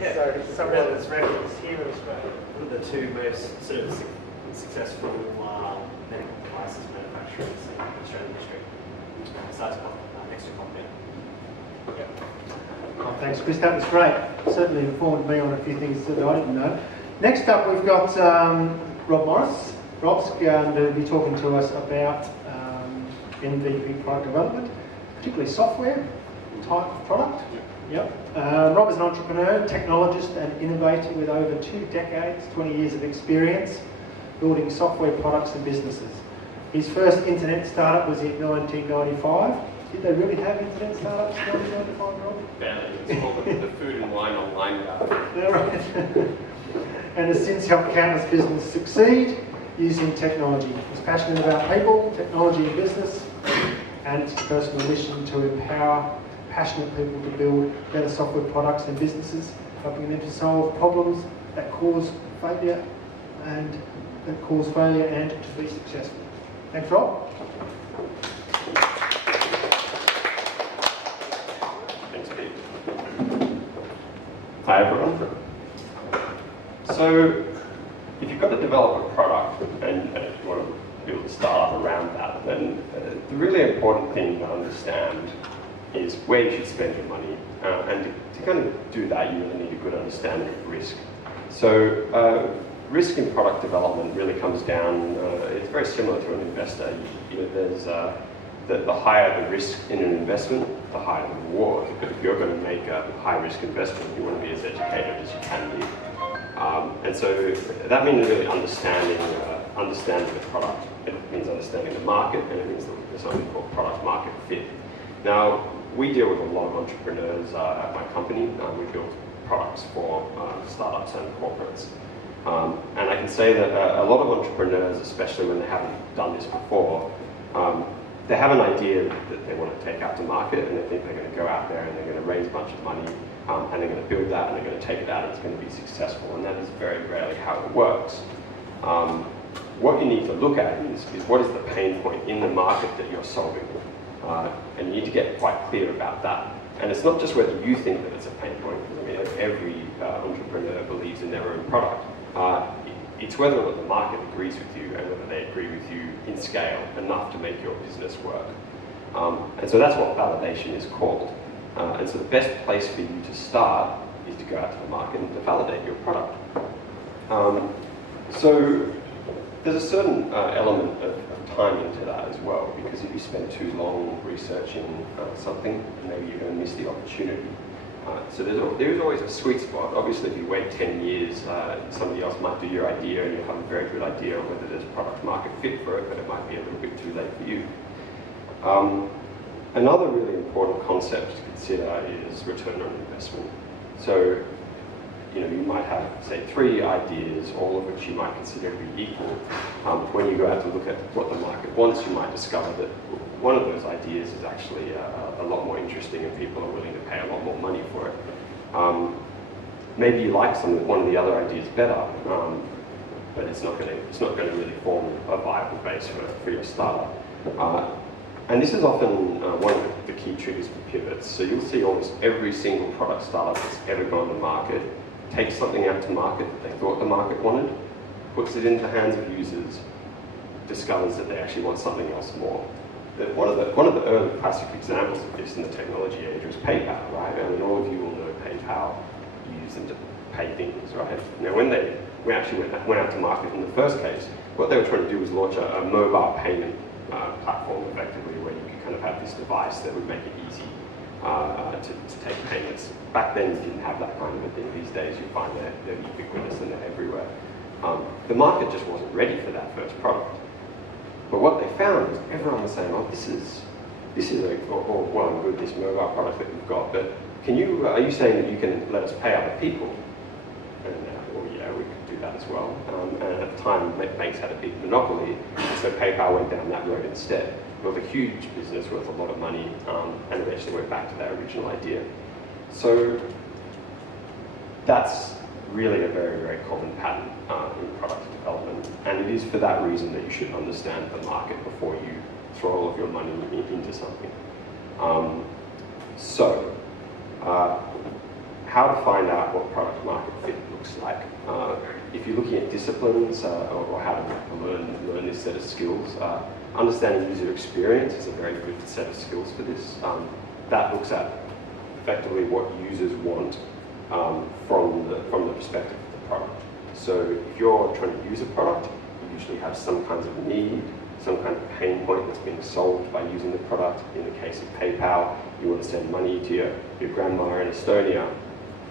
Yeah, So somewhere what- that's referenced here in Australia. One of the two most sort of successful medical devices manufacturers in Australian history. Besides next to Cochlear. Oh, thanks, Chris. That was great. Certainly informed me on a few things that I didn't know. Next up, we've got Rob Morris. Rob's going to be talking to us about MVP product development, particularly software type of product. Yep. Rob is an entrepreneur, technologist and innovator with over 2 decades, 20 years of experience building software products and businesses. His first internet startup was in 1995. Did they really have internet startups in 1995, Rob? Barely. It's called the Food and Wine Online Guide. Yeah, right. And has since helped countless businesses succeed using technology. He's passionate about people, technology and business, and his personal mission to empower passionate people to build better software products and businesses, helping them to solve problems that cause failure and to be successful. Thanks, Rob. Thanks, Pete. Hi, everyone. So, if you've got to develop a product and if you want to build a startup around that, then the really important thing to understand is where you should spend your money. And to kind of do that, you really need a good understanding of risk. So, risk in product development really comes down, it's very similar to an investor. There's the higher the risk in an investment, the higher the reward. But if you're going to make a high-risk investment, you want to be as educated as you can be. And so that means really understanding the product. It means understanding the market, and it means there's something called product market fit. Now, we deal with a lot of entrepreneurs at my company. We build products for startups and corporates. And I can say that a lot of entrepreneurs, especially when they haven't done this before, they have an idea that they want to take out to market, and they think they're going to go out there and they're going to raise a bunch of money, and they're going to build that, and they're going to take it out, and it's going to be successful. And that is very rarely how it works. What you need to look at is what is the pain point in the market that you're solving, and you need to get quite clear about that. And it's not just whether you think that it's a pain point. I mean, every entrepreneur believes in their own product. It's whether or not the market agrees with you and whether they agree with you in scale enough to make your business work. And so that's what validation is called. And so the best place for you to start is to go out to the market and to validate your product. So there's a certain element of time into that as well, because if you spend too long researching something, maybe you're going to miss the opportunity. So there's always a sweet spot. Obviously, if you wait 10 years, somebody else might do your idea and you'll have a very good idea of whether there's product market fit for it, but it might be a little bit too late for you. Another really important concept to consider is return on investment. So, you might have, say, 3 ideas, all of which you might consider to be equal. When you go out to look at what the market wants, you might discover that one of those ideas is actually a lot more interesting and people are willing to pay a lot more money for it. Maybe you like one of the other ideas better, but it's not going to really form a viable base for your startup. And this is often one of the key triggers for pivots. So you'll see almost every single product startup that's ever gone to market takes something out to market that they thought the market wanted, puts it into the hands of users, discovers that they actually want something else more. One of the early classic examples of this in the technology age was PayPal, right? I mean, all of you will know PayPal. You use them to pay things, right? Now, when we actually went out to market in the first case, what they were trying to do was launch a mobile payment platform, effectively, where you could kind of have this device that would make it easy to take payments. Back then, you didn't have that kind of a thing. These days, you find they're ubiquitous and they're everywhere. The market just wasn't ready for that first product. But what they found was everyone was saying, "Oh, this is well and good, this mobile product that we've got. But are you saying that you can let us pay other people?" And well, yeah, we could do that as well. And at the time, banks had a big monopoly, so PayPal went down that road instead. Built a huge business worth a lot of money, and eventually went back to that original idea. So that's really a very, very common pattern in product development, and it is for that reason that you should understand the market before you throw all of your money into something. how to find out what product market fit looks like. If you're looking at disciplines or how to learn this set of skills, understanding user experience is a very good set of skills for this. That looks at effectively what users want from the perspective of the product. So if you're trying to use a product, you usually have some kinds of need, some kind of pain point that's being solved by using the product. In the case of PayPal, you want to send money to your grandma in Estonia.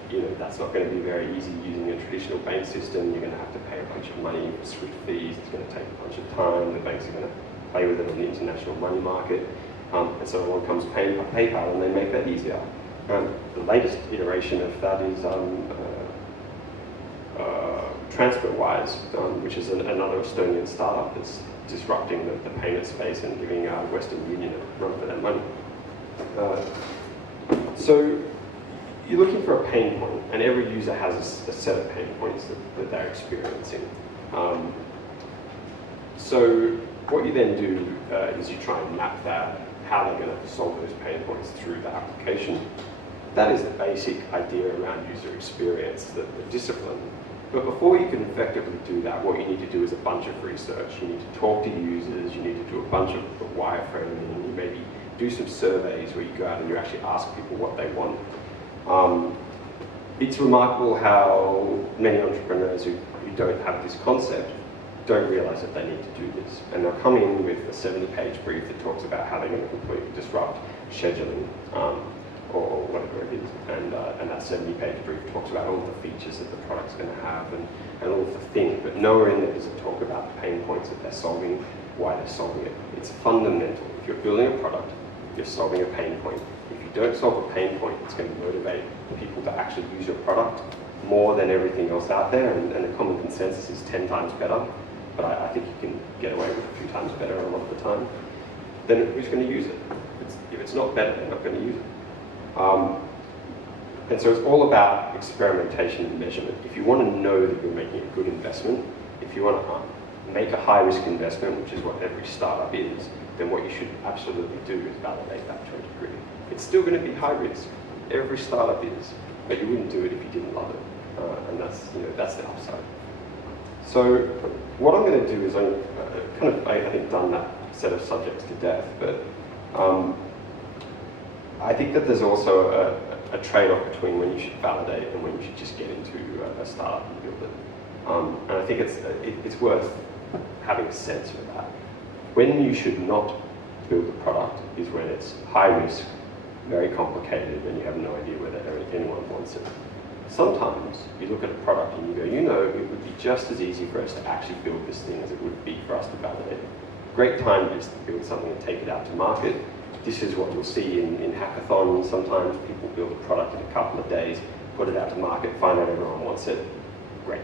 You know, that's not going to be very easy using a traditional bank system. You're going to have to pay a bunch of money for SWIFT fees. It's going to take a bunch of time. The banks are going to play with it on the international money market. And so along comes PayPal, and they make that easier. The latest iteration of that is TransferWise, which is another Estonian startup that's disrupting the payment space and giving Western Union a run for their money. So you're looking for a pain point, and every user has a set of pain points that they're experiencing. So what you then do is you try and map that, how they're going to solve those pain points through the application. That is the basic idea around user experience, the discipline. But before you can effectively do that, what you need to do is a bunch of research. You need to talk to users, you need to do a bunch of wireframing, you maybe do some surveys where you go out and you actually ask people what they want. It's remarkable how many entrepreneurs who don't have this concept don't realize that they need to do this. And they'll come in with a 70-page brief that talks about how they're going to completely disrupt scheduling or whatever it is. And that 70-page brief talks about all the features that the product's going to have and all of the things. But nowhere in there does it talk about the pain points that they're solving, why they're solving it. It's fundamental. If you're building a product, you're solving a pain point. If you don't solve a pain point, it's going to motivate people to actually use your product more than everything else out there. And the common consensus is 10 times better. But I think you can get away with a few times better a lot of the time. Then who's going to use it? If it's not better, they're not going to use it. And so it's all about experimentation and measurement. If you want to know that you're making a good investment, if you want to make a high-risk investment, which is what every startup is, then what you should absolutely do is validate that to a degree. It's still going to be high risk. Every startup is, but you wouldn't do it if you didn't love it. And that's the upside. So what I'm going to do is I think done that set of subjects to death, but I think that there's also a trade-off between when you should validate and when you should just get into a startup and build it. And I think it's worth having a sense of that. When you should not build a product is when it's high risk, very complicated, and you have no idea whether anyone wants it. Sometimes you look at a product and you go, it would be just as easy for us to actually build this thing as it would be for us to validate it. Great time is to build something and take it out to market. This is what you'll see in hackathons. Sometimes people build a product in a couple of days, put it out to market, find out everyone wants it. Great.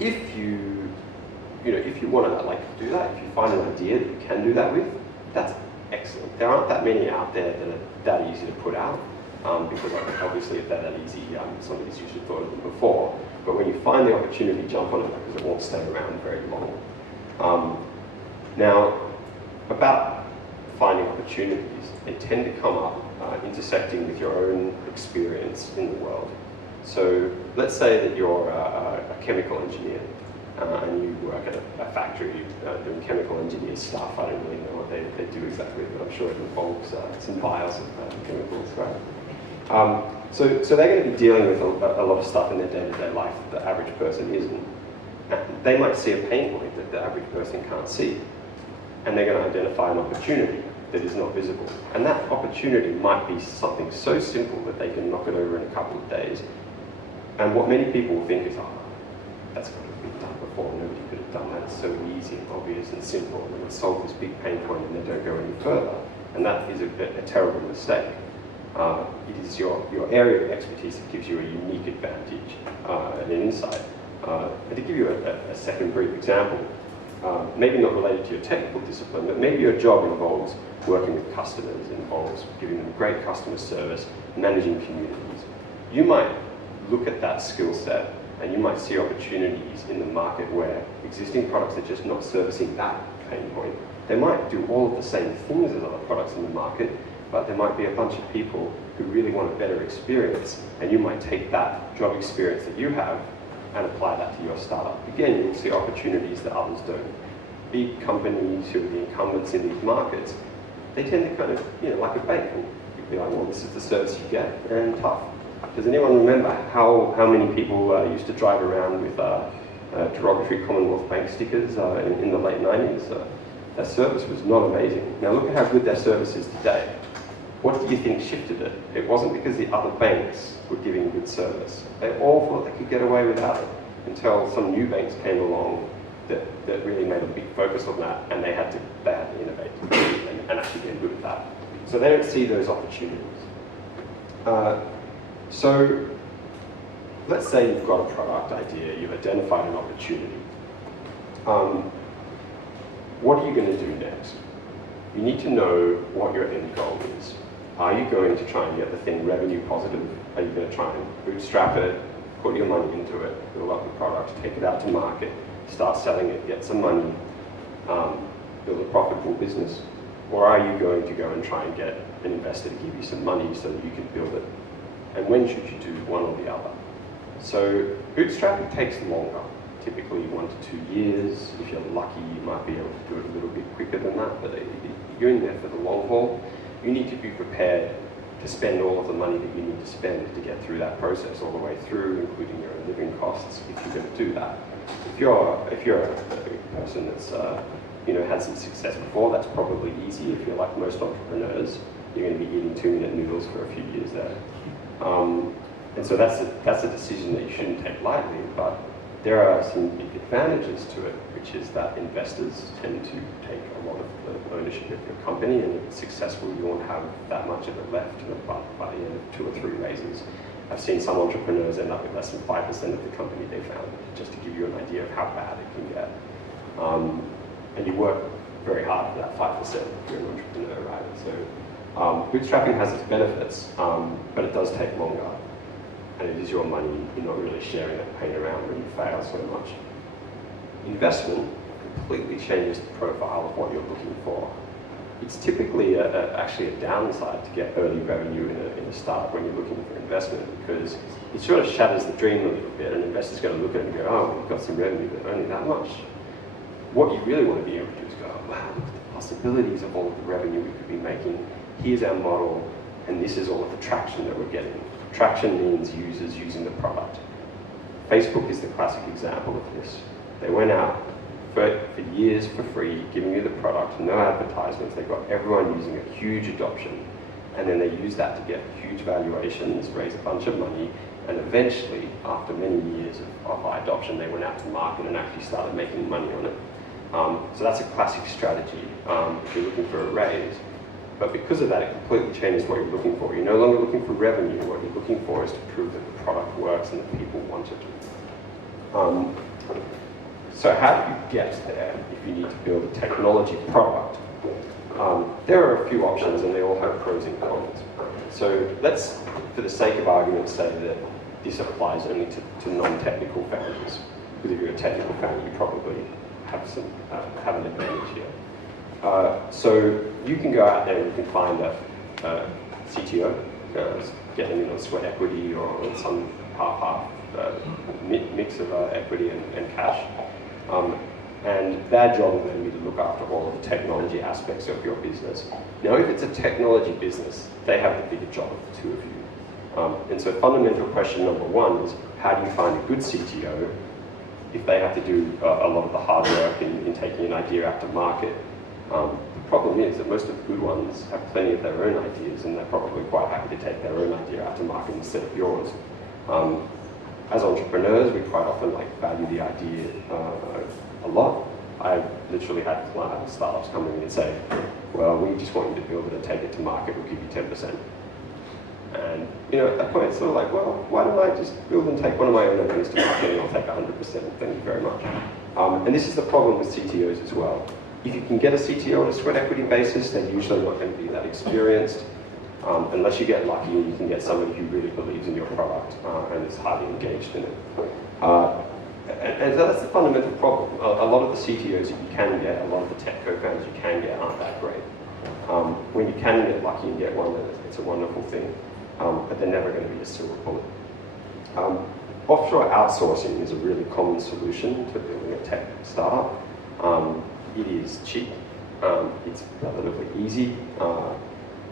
If you want to do that, if you find an idea that you can do that with, that's excellent. There aren't that many out there that are that easy to put out, because obviously if they're that easy, somebody's usually thought of them before. But when you find the opportunity, jump on it because it won't stay around very long. Now, about finding opportunities, they tend to come up intersecting with your own experience in the world. So let's say that you're a chemical engineer and you work at a factory doing chemical engineer stuff. I don't really know what they do exactly, but I'm sure it involves some vials of chemicals, right? So they're going to be dealing with a lot of stuff in their day-to-day life that the average person isn't. They might see a pain point that the average person can't see, and they're going to identify an opportunity that is not visible. And that opportunity might be something so simple that they can knock it over in a couple of days. And what many people will think is, that's got to have been done before. Nobody could have done that. It's so easy and obvious and simple. And they would solve this big pain point and they don't go any further. And that is a terrible mistake. It is your area of expertise that gives you a unique advantage and an insight. And to give you a second brief example, maybe not related to your technical discipline, but maybe your job involves working with customers, involves giving them great customer service, managing communities. You might look at that skill set and you might see opportunities in the market where existing products are just not servicing that pain point. They might do all of the same things as other products in the market, but there might be a bunch of people who really want a better experience, and you might take that job experience that you have and apply that to your startup. Again, you'll see opportunities that others don't. Big companies who are the incumbents in these markets, they tend to kind of, like a bank, and you'd be like, well, this is the service you get, and tough. Does anyone remember how many people used to drive around with derogatory Commonwealth Bank stickers in the late 90s? Their service was not amazing. Now look at how good their service is today. What do you think shifted it? It wasn't because the other banks were giving good service. They all thought they could get away without it until some new banks came along that really made a big focus on that, and they had to innovate and actually get good at that. So they don't see those opportunities. So let's say you've got a product idea, you've identified an opportunity. What are you going to do next? You need to know what your end goal is. Are you going to try and get the thing revenue positive? Are you going to try and bootstrap it, put your money into it, build up the product, take it out to market, start selling it, get some money, build a profitable business? Or are you going to go and try and get an investor to give you some money so that you can build it? And when should you do one or the other? So bootstrapping takes longer, typically 1 to 2 years. If you're lucky, you might be able to do it a little bit quicker than that, but you're in there for the long haul. You need to be prepared to spend all of the money that you need to spend to get through that process all the way through, including your own living costs, if you're going to do that. If you're a person that's had some success before, that's probably easy. If you're like most entrepreneurs, you're going to be eating 2-minute noodles for a few years there. And so that's a decision that you shouldn't take lightly, but there are some big advantages to it, which is that investors tend to take a lot of the ownership of your company, and if it's successful, you won't have that much of it left by the end of 2 or 3 raises. I've seen some entrepreneurs end up with less than 5% of the company they founded, just to give you an idea of how bad it can get. And you work very hard for that 5% if you're an entrepreneur, right? So bootstrapping has its benefits, but it does take longer. And it is your money, you're not really sharing that pain around when you fail so much. Investment completely changes the profile of what you're looking for. It's typically actually a downside to get early revenue in a startup when you're looking for investment, because it sort of shatters the dream a little bit, and investors going to look at it and go, oh, we've got some revenue, but only that much. What you really want to be able to do is go, wow, look at the possibilities of all of the revenue we could be making. Here's our model, and this is all of the traction that we're getting. Traction means users using the product. Facebook is the classic example of this. They went out for years for free, giving you the product, no advertisements. They got everyone using a huge adoption, and then they used that to get huge valuations, raise a bunch of money, and eventually, after many years of high adoption, they went out to market and actually started making money on it. So that's a classic strategy if you're looking for a raise. But because of that, it completely changes what you're looking for. You're no longer looking for revenue. What you're looking for is to prove that the product works and that people want it. So how do you get there if you need to build a technology product? There are a few options, and they all have pros and cons. So let's, for the sake of argument, say that this applies only to non-technical founders. Because if you're a technical founder, you probably have an advantage here. So you can go out there and you can find a CTO, get them in on sweat equity or on some half-half mix of equity and cash. And their job will then be to look after all of the technology aspects of your business. Now, if it's a technology business, they have the bigger job of the two of you. And so fundamental question number one is, how do you find a good CTO if they have to do a lot of the hard work in taking an idea out to market? The problem is that most of the good ones have plenty of their own ideas, and they're probably quite happy to take their own idea out to market instead of yours. As entrepreneurs, we quite often value the idea a lot. I've literally had startups come in and say, well, we just want you to build it and take it to market, we'll give you 10%. And at that point, it's sort of like, well, why don't I just build and take one of my own ideas to market, and I'll take 100%, thank you very much. And this is the problem with CTOs as well. If you can get a CTO on a sweat equity basis, they're usually not going to be that experienced, unless you get lucky and you can get somebody who really believes in your product and is highly engaged in it. And so that's the fundamental problem. A lot of the CTOs that you can get, a lot of the tech co-founders you can get aren't that great. When you can get lucky and get one, then it's a wonderful thing, but they're never going to be a silver bullet. Offshore outsourcing is a really common solution to building a tech startup. It is cheap, it's relatively easy,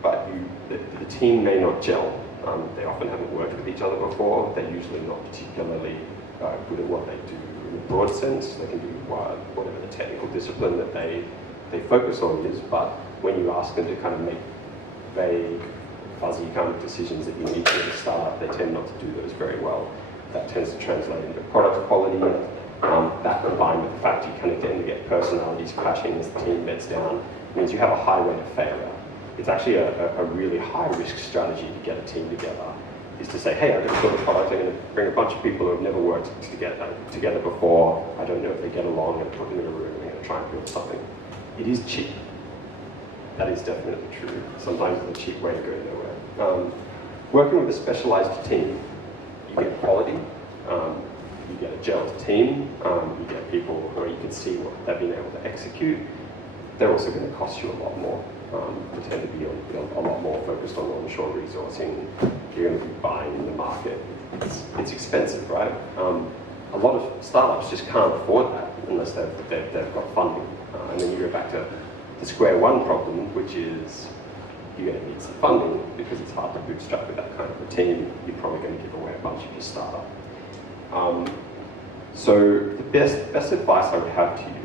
but the team may not gel. They often haven't worked with each other before. They're usually not particularly good at what they do in a broad sense. They can do whatever the technical discipline that they focus on is, but when you ask them to kind of make vague, fuzzy kind of decisions that you need to at a startup, they tend not to do those very well. That tends to translate into product quality. That combined with the fact you kind of tend to get personalities clashing as the team beds down means you have a high rate of failure. It's actually a really high-risk strategy to get a team together, is to say, hey, I'm going to build a product, I'm going to bring a bunch of people who have never worked together before, I don't know if they get along, I'm going to put them in a room, and I'm going to try and build something. It is cheap. That is definitely true. Sometimes it's a cheap way to go nowhere. Working with a specialized team, you get quality, you get a gelled team, you get people where you can see what they've been able to execute. They're also going to cost you a lot more. They tend to be a lot more focused on onshore resourcing. You're going to be buying in the market. It's expensive, right? A lot of startups just can't afford that unless they've got funding. And then you go back to the square one problem, which is you're going to need some funding because it's hard to bootstrap with that kind of a team. You're probably going to give away a bunch of your startup. So the best advice I would have to you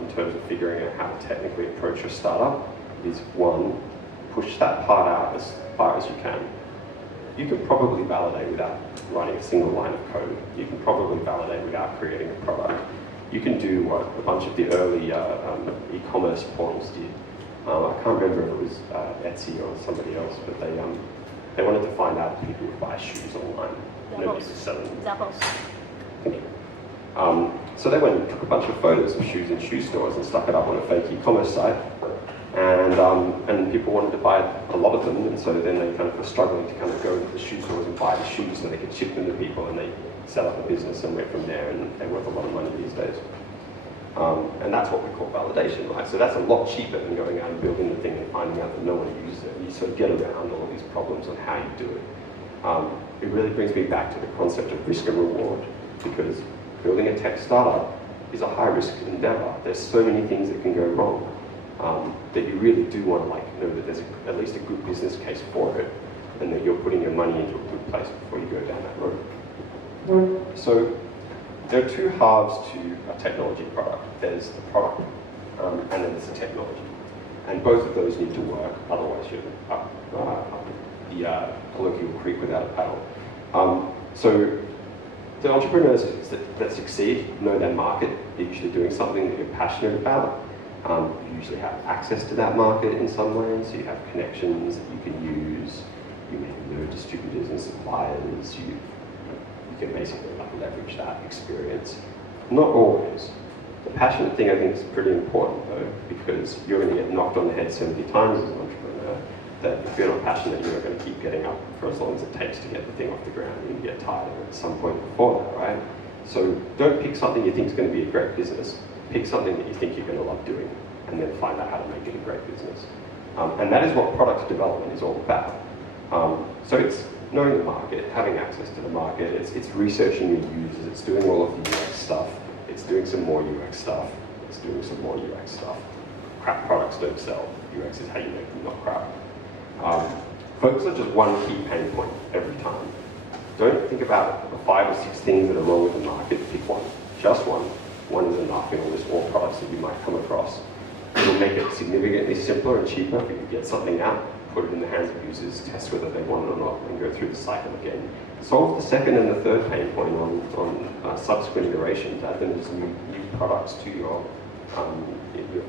in terms of figuring out how to technically approach your startup is, one, push that part out as far as you can. You can probably validate without writing a single line of code. You can probably validate without creating a product. You can do what a bunch of the early e-commerce portals did. I can't remember if it was Etsy or somebody else, but they wanted to find out if people would buy shoes online. Nobody was selling them. Thank you. So they went and took a bunch of photos of shoes in shoe stores and stuck it up on a fake e-commerce site. And people wanted to buy a lot of them, and so then they kind of were struggling to kind of go into the shoe stores and buy the shoes so they could ship them to people, and they set up a business and went from there, and they're worth a lot of money these days. And that's what we call validation, right? So that's a lot cheaper than going out and building the thing and finding out that no one uses it. You sort of get around all of these problems on how you do it. It really brings me back to the concept of risk and reward, because building a tech startup is a high-risk endeavor. There's so many things that can go wrong that you really do want to know that there's at least a good business case for it, and that you're putting your money into a good place before you go down that road. So there are two halves to a technology product. There's the product, and then there's the technology. And both of those need to work, otherwise you're up the colloquial creek without a paddle. So the entrepreneurs that succeed know their market. They're usually doing something that you're passionate about. You usually have access to that market in some way, so you have connections that you can use. You maybe know distributors and suppliers. You can basically leverage that experience. Not always. The passionate thing I think is pretty important though, because you're going to get knocked on the head so many times as an entrepreneur that if you're not passionate, you're not going to keep getting up for as long as it takes to get the thing off the ground. You're going to get tired of it at some point before that, right? So don't pick something you think is going to be a great business. Pick something that you think you're going to love doing, and then find out how to make it a great business. And that is what product development is all about. So it's knowing the market, having access to the market, it's researching your users, it's doing all of the UX stuff, it's doing some more UX stuff, it's doing some more UX stuff. Crap products don't sell. UX is how you make them, not crap. Focus on just one key pain point every time. Don't think about the 5 or 6 things that are wrong with the market. Pick one, just one. One is enough in almost all products that you might come across. It'll make it significantly simpler and cheaper if you can get something out, put it in the hands of users, test whether they want it or not, and go through the cycle again. Solve the second and the third pain point on subsequent iterations. Add them as new products to your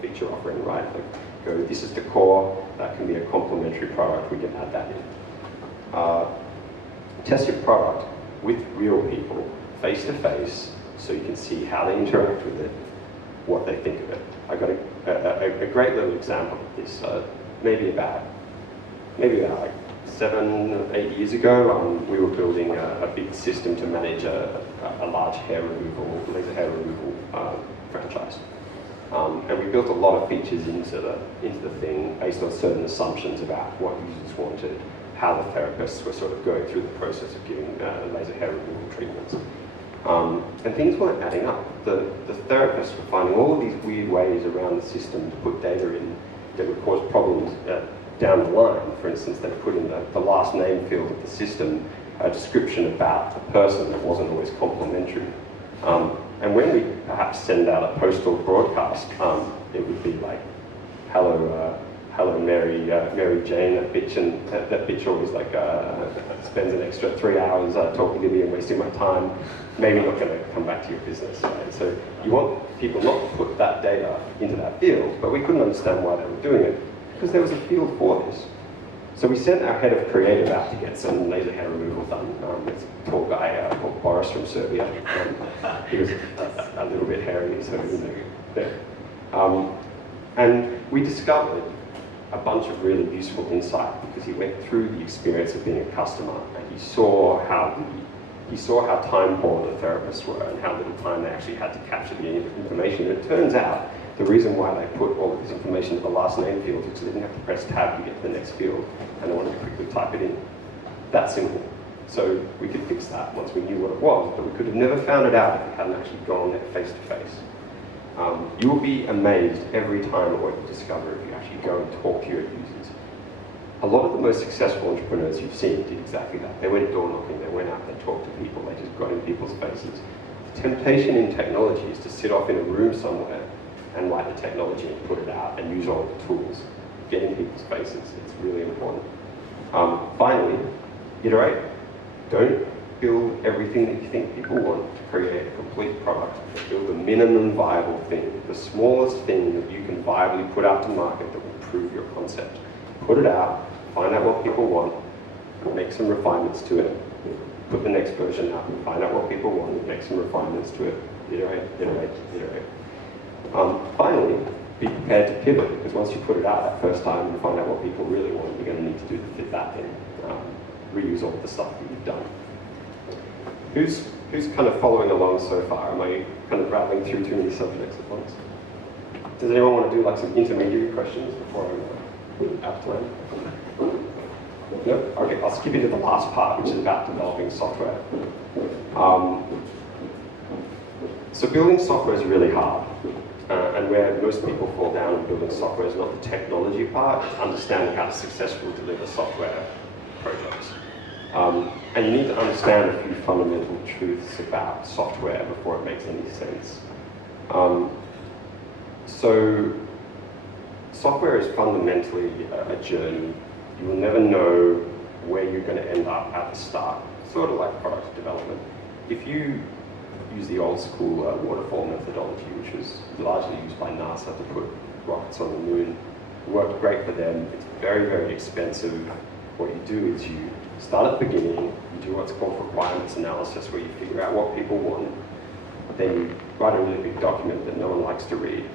feature offering, right? Like, go, this is the core, that can be a complementary product, we can add that in. Test your product with real people, face to face, so you can see how they interact with it, what they think of it. I got a great little example of this, maybe about like 7 or 8 years ago. We were building a big system to manage a large hair removal, laser hair removal franchise. And we built a lot of features into the thing based on certain assumptions about what users wanted, how the therapists were sort of going through the process of giving laser hair removal treatments. And things weren't adding up. The therapists were finding all of these weird ways around the system to put data in that would cause problems down the line. For instance, they put in the last name field of the system a description about the person that wasn't always complimentary. And when we perhaps send out a postal broadcast, it would be like, hello Mary Jane, that bitch always like spends an extra 3 hours talking to me and wasting my time, maybe not going to come back to your business, right? So you want people not to put that data into that field, but we couldn't understand why they were doing it, because there was a field for this. So we sent our head of creative out to get some laser hair removal done. This poor guy called Morris from Serbia. He was a little bit hairy, so yeah. And we discovered a bunch of really useful insight because he went through the experience of being a customer and he saw how time poor the therapists were and how little time they actually had to capture the information. And it turns out the reason why they put all of this information in the last name field is because they didn't have to press tab to get to the next field and they wanted to quickly type it in. That simple. So we could fix that once we knew what it was, but we could have never found it out if we hadn't actually gone there face to face. You will be amazed every time at what you discover if you actually go and talk to your users. A lot of the most successful entrepreneurs you've seen did exactly that. They went door knocking, they went out, they talked to people, they just got in people's faces. The temptation in technology is to sit off in a room somewhere and write the technology and put it out and use all the tools. Get in people's faces, it's really important. Finally, iterate. Don't build everything that you think people want to create a complete product. Build the minimum viable thing, the smallest thing that you can viably put out to market that will prove your concept. Put it out, find out what people want, make some refinements to it, put the next version out, find out what people want, make some refinements to it, iterate, iterate, iterate. Finally, be prepared to pivot, because once you put it out that first time and find out what people really want, you're going to need to do that thing. Reuse all of the stuff that you've done. Who's kind of following along so far? Am I kind of rattling through too many subjects at once? Does anyone want to do like some intermediate questions before I out of time? No? Okay, I'll skip into the last part, which is about developing software. So building software is really hard. And where most people fall down in building software is not the technology part, it's understanding how to successfully deliver software projects. And you need to understand a few fundamental truths about software before it makes any sense. So software is fundamentally a journey. You will never know where you're going to end up at the start, sort of like product development. If you use the old school waterfall methodology, which was largely used by NASA to put rockets on the moon, it worked great for them. It's very, very expensive. What you do is you start at the beginning, you do what's called requirements analysis, where you figure out what people want. Then you write a really big document that no one likes to read.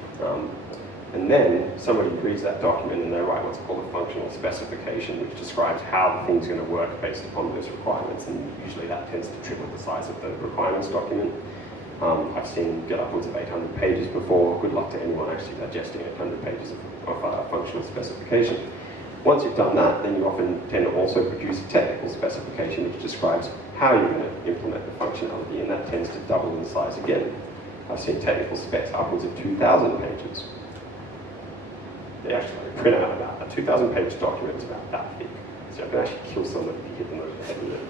And then somebody reads that document and they write what's called a functional specification, which describes how the thing's going to work based upon those requirements. And usually that tends to triple the size of the requirements document. I've seen get upwards of 800 pages before. Good luck to anyone actually digesting 800 pages of functional specification. Once you've done that, then you often tend to also produce a technical specification which describes how you're going to implement the functionality, and that tends to double in size again. I've seen technical specs upwards of 2,000 pages. They actually print out about a 2,000-page document is about that thick. So you can actually kill someone if you hit them over the head with it.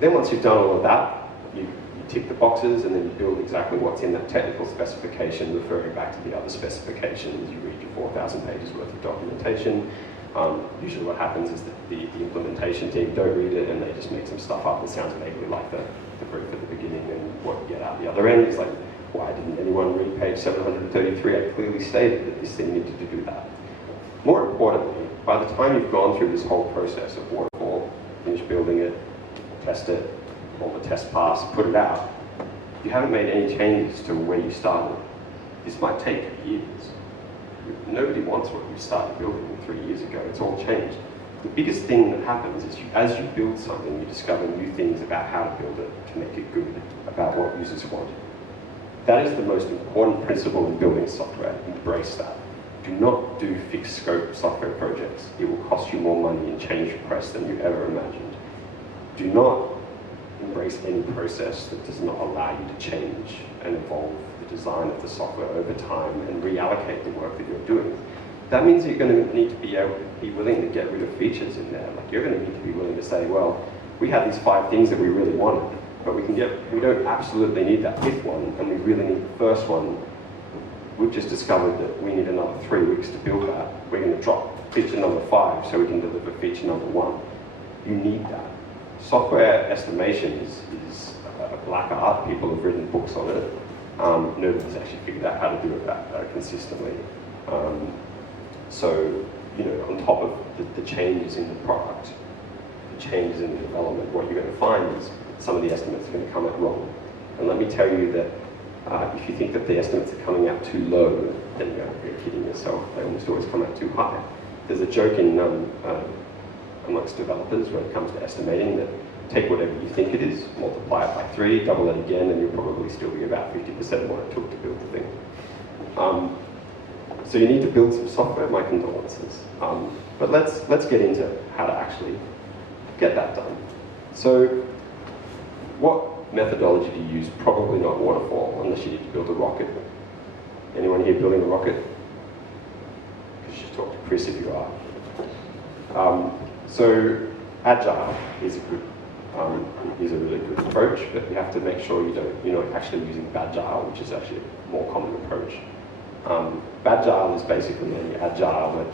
Then once you've done all of that, you tick the boxes and then you build exactly what's in that technical specification, referring back to the other specifications. You read your 4,000 pages worth of documentation. Usually what happens is that the implementation team don't read it and they just make some stuff up that sounds vaguely like the brief at the beginning, and what you get out the other end is like, why didn't anyone read page 733? I clearly stated that this thing needed to do that. More importantly, by the time you've gone through this whole process of waterfall, finish building it, test it, all the tests pass, put it out, you haven't made any changes to where you started. This might take years. Nobody wants what you started building 3 years ago. It's all changed. The biggest thing that happens is as you build something, you discover new things about how to build it to make it good, about what users want. that is the most important principle in building software. Embrace that. Do not do fixed scope software projects. It will cost you more money and change requests than you ever imagined. Do not embrace any process that does not allow you to change and evolve the design of the software over time and reallocate the work that you're doing. That means you're going to need to be willing to get rid of features in there. Like, you're going to need to be willing to say, well, we have these 5 things that we really wanted, but we don't absolutely need that 5th one, and we really need the first one. We've just discovered that we need another 3 weeks to build that. We're going to drop feature number 5 so we can deliver feature number 1. You need that. Software estimation is a black art. People have written books on it. Nobody's actually figured out how to do it that consistently. So, you know, on top of the changes in the product, the changes in the development, what you're going to find is some of the estimates are going to come out wrong. And let me tell you that if you think that the estimates are coming out too low, then you're kidding yourself. They almost always come out too high. There's a joke in amongst developers when it comes to estimating that take whatever you think it is, multiply it by 3, double it again, and you'll probably still be about 50% of what it took to build the thing. So you need to build some software, my condolences. But let's get into how to actually get that done. So what methodology do you use? Probably not waterfall, unless you need to build a rocket. Anyone here building a rocket? You should talk to Chris if you are. So agile is a really good approach, but you have to make sure you're not actually using Bagile, which is actually a more common approach. Bagile is basically an agile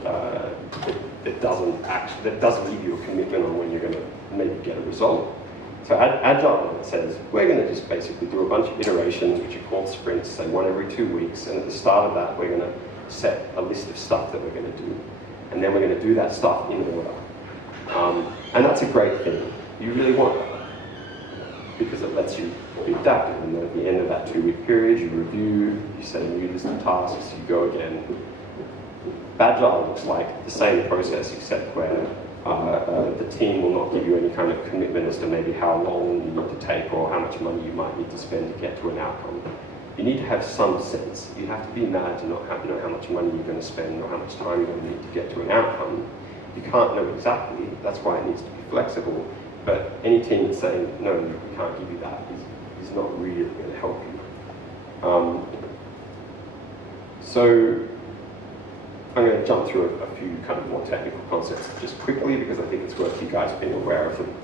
that doesn't give you a commitment on when you're going to maybe get a result. So agile says we're going to just basically do a bunch of iterations, which are called sprints, say 1 every 2 weeks, and at the start of that we're going to set a list of stuff that we're going to do, and then we're going to do that stuff in order. And that's a great thing. You really want that, because it lets you be adaptive, and at the end of that 2-week period you review, you set a new list of tasks, you go again. Bagile looks like the same process, except where the team will not give you any kind of commitment as to maybe how long you need to take or how much money you might need to spend to get to an outcome. You need to have some sense. You have to be mad to not know how much money you're going to spend or how much time you're going to need to get to an outcome. You can't know exactly, that's why it needs to be flexible, but any team that's saying, no, we can't give you that is not really going to help you. So I'm going to jump through a few kind of more technical concepts just quickly, because I think it's worth you guys being aware of them.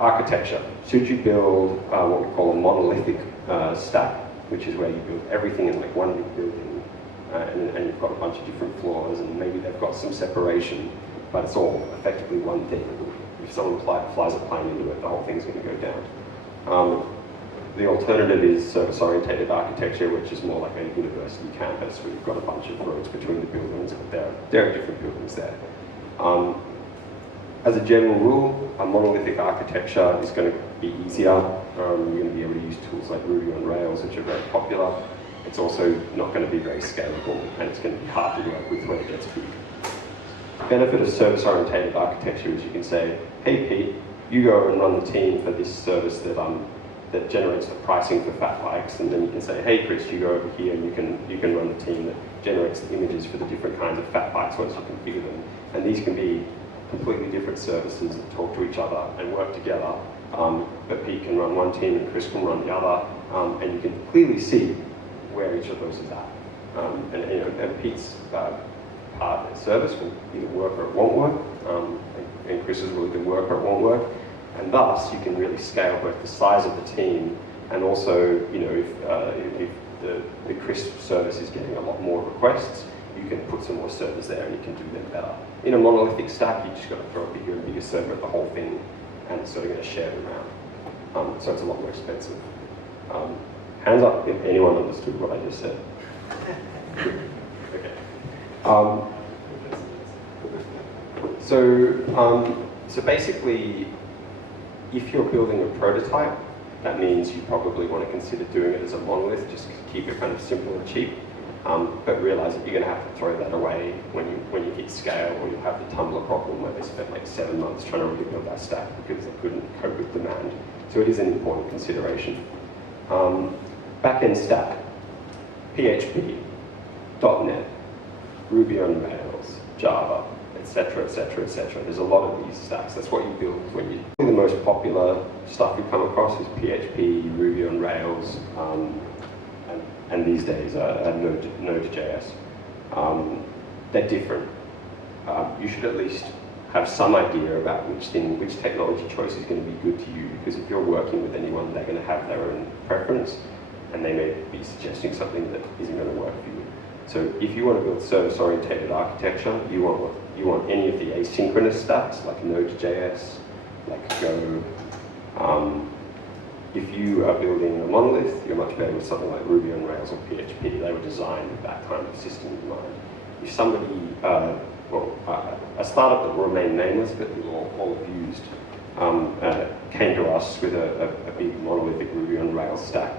Architecture. Should you build what we call a monolithic stack, which is where you build everything in like one big building, and you've got a bunch of different floors, and maybe they've got some separation, but it's all effectively one thing. If someone flies a plane into it, the whole thing's going to go down. The alternative is service-oriented architecture, which is more like a university campus where you've got a bunch of roads between the buildings, but there are different buildings there. As a general rule, a monolithic architecture is going to be easier. You're going to be able to use tools like Ruby on Rails, which are very popular. It's also not going to be very scalable, and it's going to be hard to work with when it gets big. The benefit of service-oriented architecture is you can say, hey Pete, you go and run the team for this service that generates the pricing for fat bikes, and then you can say, hey Chris, you go over here and you can run the team that generates the images for the different kinds of fat bikes once you configure them. And these can be completely different services that talk to each other and work together. But Pete can run one team and Chris can run the other, and you can clearly see where each of those is at. And Pete's part of the service will either work or it won't work, and Chris's will either work or it won't work. And thus, you can really scale both the size of the team and also, if the Chris service is getting a lot more requests, you can put some more servers there and you can do them better. In a monolithic stack, you just got to throw a bigger and bigger server at the whole thing, and it's sort of going to share it around. So it's a lot more expensive. Hands up if anyone understood what I just said. Okay. So basically, if you're building a prototype, that means you probably want to consider doing it as a monolith, just to keep it kind of simple and cheap. But realize that you're going to have to throw that away when you hit scale, or you'll have the Tumblr problem where they spent like 7 months trying to rebuild that stack because they couldn't cope with demand. So it is an important consideration. Backend stack, PHP, .NET, Ruby on Rails, Java, etc., etc., etc. There's a lot of these stacks. That's what you build when you. The most popular stuff you come across is PHP, Ruby on Rails, and these days Node.js. They're different. You should at least have some idea about which technology choice is going to be good to you, because if you're working with anyone, they're going to have their own preference, and they may be suggesting something that isn't going to work for you. So if you want to build service-oriented architecture, you want any of the asynchronous stacks like Node.js, like Go. If you are building a monolith, you're much better with something like Ruby on Rails or PHP. They were designed with that kind of system in mind. If somebody, a startup that will remain nameless, but we all have used, came to us with a big monolithic Ruby on Rails stack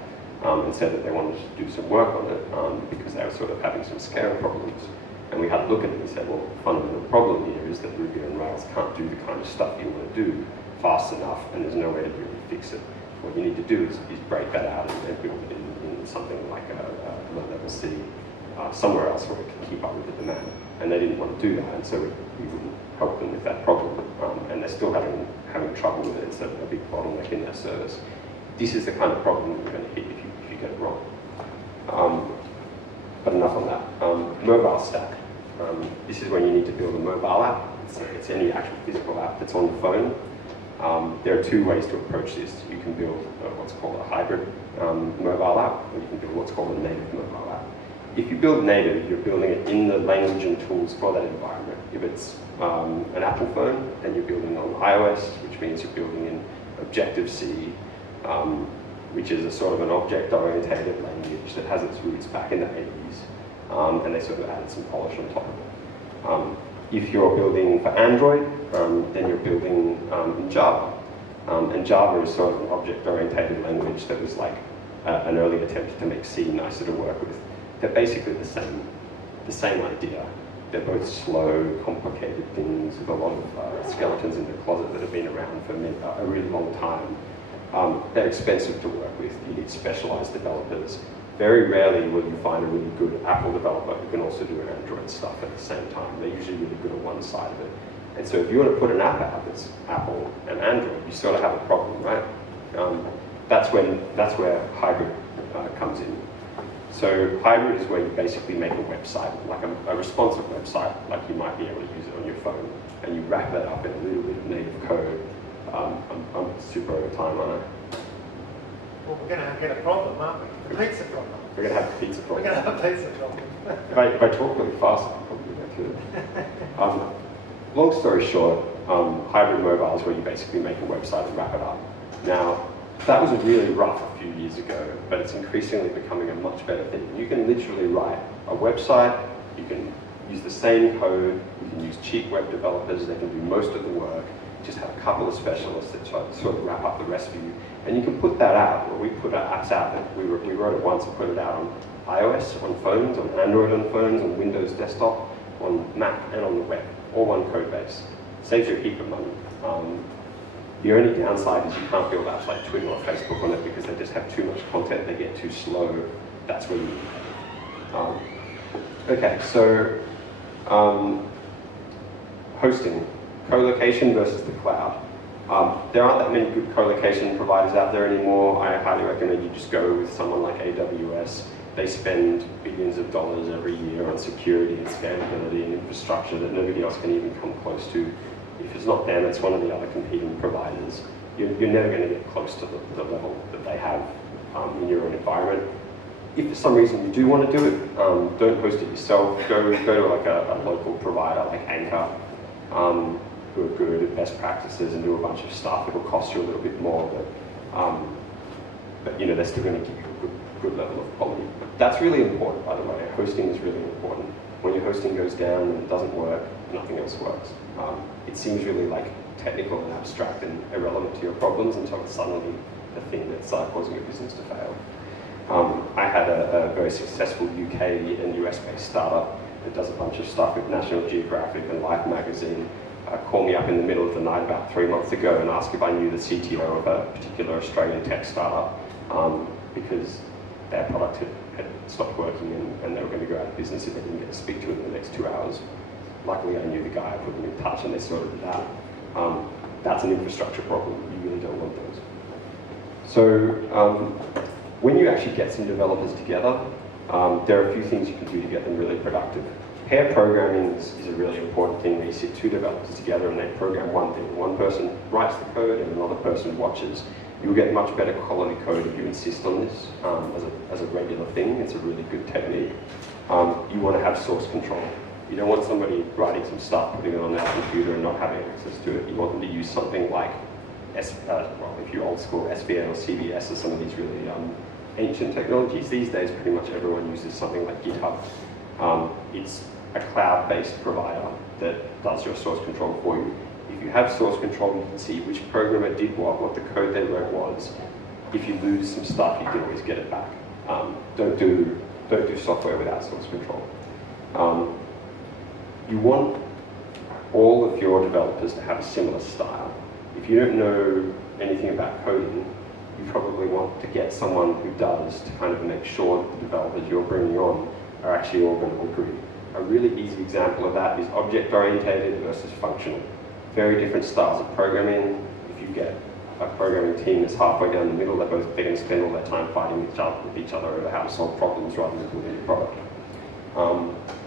and said that they wanted to do some work on it because they were sort of having some scale problems. And we had a look at it and said, well, the fundamental problem here is that Ruby on Rails can't do the kind of stuff you want to do fast enough, and there's no way to really fix it. What you need to do is break that out and build it in something like a low-level C, somewhere else where it can keep up with the demand. And they didn't want to do that, and so we wouldn't help them with that problem. And they're still having trouble with it. It's a big bottleneck in their service. This is the kind of problem you're going to hit if you get it wrong. But enough on that. Mobile stack. This is when you need to build a mobile app. It's any actual physical app that's on the phone. There are two ways to approach this. You can build what's called a hybrid mobile app, or you can build what's called a native mobile app. If you build native, you're building it in the language and tools for that environment. If it's an Apple phone, then you're building on iOS, which means you're building in Objective-C, which is a sort of an object-oriented language that has its roots back in the 80s, and they sort of added some polish on top of it. If you're building for Android, then you're building in Java. And Java is sort of an object-oriented language that was like an early attempt to make C nicer to work with. They're basically the same idea. They're both slow, complicated things with a lot of skeletons in the closet that have been around for a really long time. They're expensive to work with. You need specialized developers. Very rarely will you find a really good Apple developer who can also do Android stuff at the same time. They're usually really good on one side of it. And so if you want to put an app out that's Apple and Android, you sort of have a problem, right? That's where hybrid comes in. So hybrid is where you basically make a website, like a responsive website, like you might be able to use it on your phone, and you wrap that up in a little bit of native code. I'm super over time, aren't I? Well, we're going to get a problem, aren't we? The pizza problem. We're going to have a pizza problem. We're going to have a pizza problem. If I talk really fast, I'll probably go through it. Long story short, hybrid mobile is where you basically make a website and wrap it up. Now, that was really rough a few years ago, but it's increasingly becoming a much better thing. You can literally write a website, you can use the same code, you can use cheap web developers, they can do most of the work, just have a couple of specialists that sort of wrap up the rest for you. And you can put that out, or we put our apps out. We wrote it once and put it out on iOS, on phones, on Android on phones, on Windows desktop, on Mac, and on the web, all one code base. Saves you a heap of money. The only downside is you can't build apps like Twitter or Facebook on it because they just have too much content, they get too slow. That's where you need it. Okay, so hosting, co-location versus the cloud. There aren't that many good co-location providers out there anymore. I highly recommend you just go with someone like AWS. They spend billions of dollars every year on security and scalability and infrastructure that nobody else can even come close to. If it's not them, it's one of the other competing providers. You're never going to get close to the level that they have in your own environment. If for some reason you do want to do it, don't host it yourself. Go to like a local provider like Anchor, who are good at best practices and do a bunch of stuff. It'll cost you a little bit more, but you know, they're still going to give you a good level of quality. That's really important, by the way. Hosting is really important. When your hosting goes down and it doesn't work, nothing else works. It seems really like technical and abstract and irrelevant to your problems until it's suddenly the thing that's causing your business to fail. I had a very successful UK and US-based startup that does a bunch of stuff with National Geographic and Life magazine. Called me up in the middle of the night about 3 months ago and asked if I knew the CTO of a particular Australian tech startup, because their product had stopped working and they were going to go out of business if they didn't get to speak to it in the next 2 hours. Luckily, I knew the guy, I put them in touch, and they sorted it out. That's an infrastructure problem. You really don't want those. So when you actually get some developers together, there are a few things you can do to get them really productive. Pair programming is a really important thing where you sit 2 developers together and they program one thing. One person writes the code and another person watches. You'll get much better quality code if you insist on this as a regular thing. It's a really good technique. You want to have source control. You don't want somebody writing some stuff, putting it on their computer and not having access to it. You want them to use something like, if you're old school, SVN or CVS or some of these really ancient technologies. These days, pretty much everyone uses something like GitHub. It's a cloud-based provider that does your source control for you. If you have source control, you can see which programmer did what the code they wrote was. If you lose some stuff, you can always get it back. Don't do software without source control. You want all of your developers to have a similar style. If you don't know anything about coding, you probably want to get someone who does to kind of make sure that the developers you're bringing on are actually all going to agree. A really easy example of that is object-oriented versus functional. Very different styles of programming. If you get a programming team that's halfway down the middle, they're going to spend all their time fighting with each other over how to solve problems rather than building a product.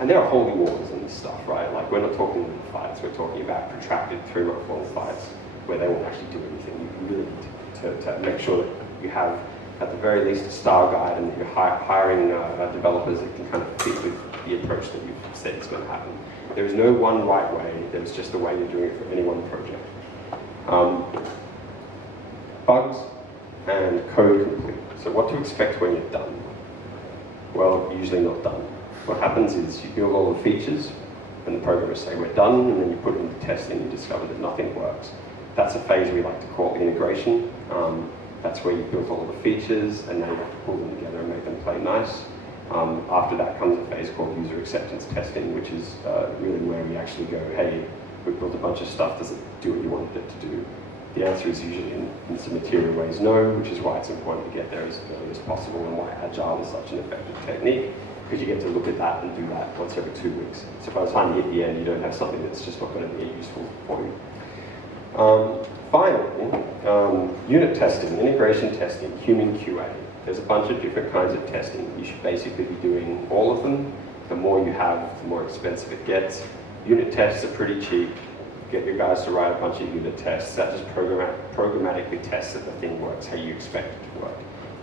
And there are holy wars in this stuff, right? Like, we're not talking about fights, we're talking about protracted 3-month-long fights where they won't actually do anything. You really need to make sure that you have, at the very least, a style guide, and you're hiring developers that can kind of fit with the approach that you've said is going to happen. There is no one right way, there's just a way you're doing it for any one project. Bugs and code complete. So what to expect when you're done? Well, usually not done. What happens is you build all the features, and the programmers say we're done, and then you put it into testing and you discover that nothing works. That's a phase we like to call integration. That's where you build all the features, and then you have to pull them together and make them play nice. After that comes a phase called user acceptance testing, which is really where we actually go, hey, we've built a bunch of stuff, does it do what you wanted it to do? The answer is usually in some material ways no, which is why it's important to get there as early as possible, and why Agile is such an effective technique, because you get to look at that and do that once every 2 weeks. So by the time you hit the end, you don't have something that's just not going to be useful for you. Finally, unit testing, integration testing, human QA. There's a bunch of different kinds of testing. You should basically be doing all of them. The more you have, the more expensive it gets. Unit tests are pretty cheap. Get your guys to write a bunch of unit tests. That just programmatically tests that the thing works how you expect it to work.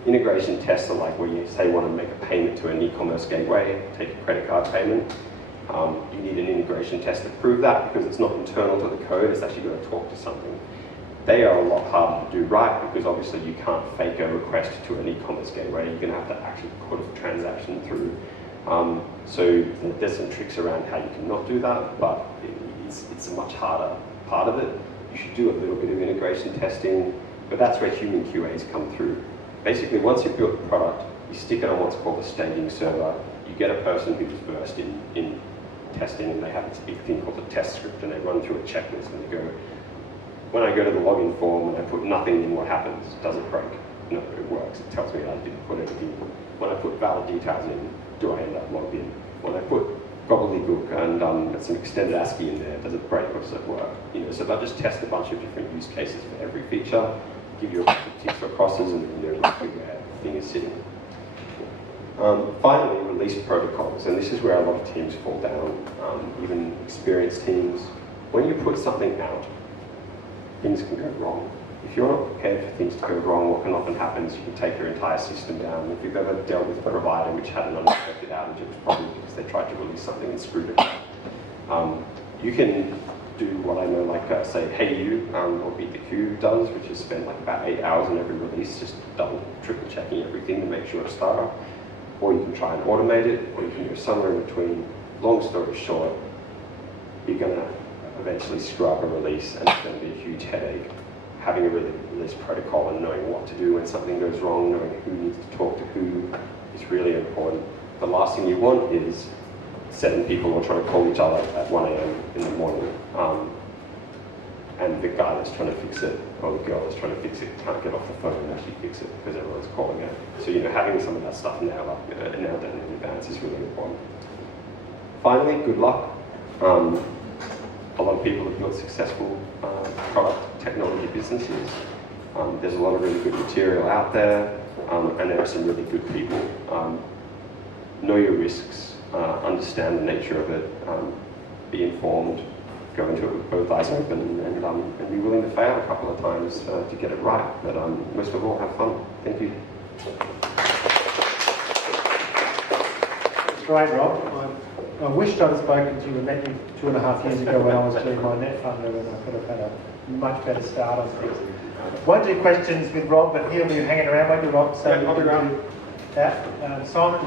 Integration tests are like where you say you want to make a payment to an e-commerce gateway, take a credit card payment. You need an integration test to prove that, because it's not internal to the code, it's actually going to talk to something. They are a lot harder to do right, because obviously you can't fake a request to an e-commerce gateway. You're going to have to actually put a transaction through. So there's some tricks around how you can not do that, but it's a much harder part of it. You should do a little bit of integration testing, but that's where human QAs come through. Basically, once you've built the product, you stick it on what's called a staging server. You get a person who's versed in testing, and they have this big thing called a test script, and they run through a checklist, and they go, when I go to the login form and I put nothing in, what happens? Does it break? No, it works. It tells me I didn't put anything in. When I put valid details in, do I end up logged in? When I put gobbledygook and some extended ASCII in there, does it break or does it work? So they'll just test a bunch of different use cases for every feature, give you a bunch of ticks or crosses, and you know roughly where the thing is sitting. Finally, release protocols, and this is where a lot of teams fall down, even experienced teams. When you put something out, things can go wrong. If you're not prepared for things to go wrong, what can often happen is you can take your entire system down. If you've ever dealt with a provider which had an unexpected outage, it was probably because they tried to release something and screwed it up. You can do what I know, like say, hey you, or Beat the Queue does, which is spend like about 8 hours on every release, just double, triple checking everything to make sure it's thorough. Or you can try and automate it, or you can do somewhere in between. Long story short, you're going to eventually screw up a release, and it's going to be a huge headache. Having a release protocol and knowing what to do when something goes wrong, knowing who needs to talk to who, is really important. The last thing you want is 7 people all trying to call each other at 1 a.m. in the morning. and the guy that's trying to fix it, or the girl that's trying to fix it, can't get off the phone and actually fix it because everyone's calling it. So, having some of that stuff nailed down in advance is really important. Finally, good luck. A lot of people have built successful product technology businesses. There's a lot of really good material out there, and there are some really good people. Know your risks, understand the nature of it, be informed, go into it with both eyes open, and be willing to fail a couple of times to get it right. But most of all, have fun. Thank you. That's great, Rob. I wished I'd spoken to you and met you 2.5 years ago when I was doing my net funder, and I could have had a much better start on things. Won't do questions with Rob, but he'll be hanging around, won't you, Rob? So Yeah, I'll be around. That. Simon.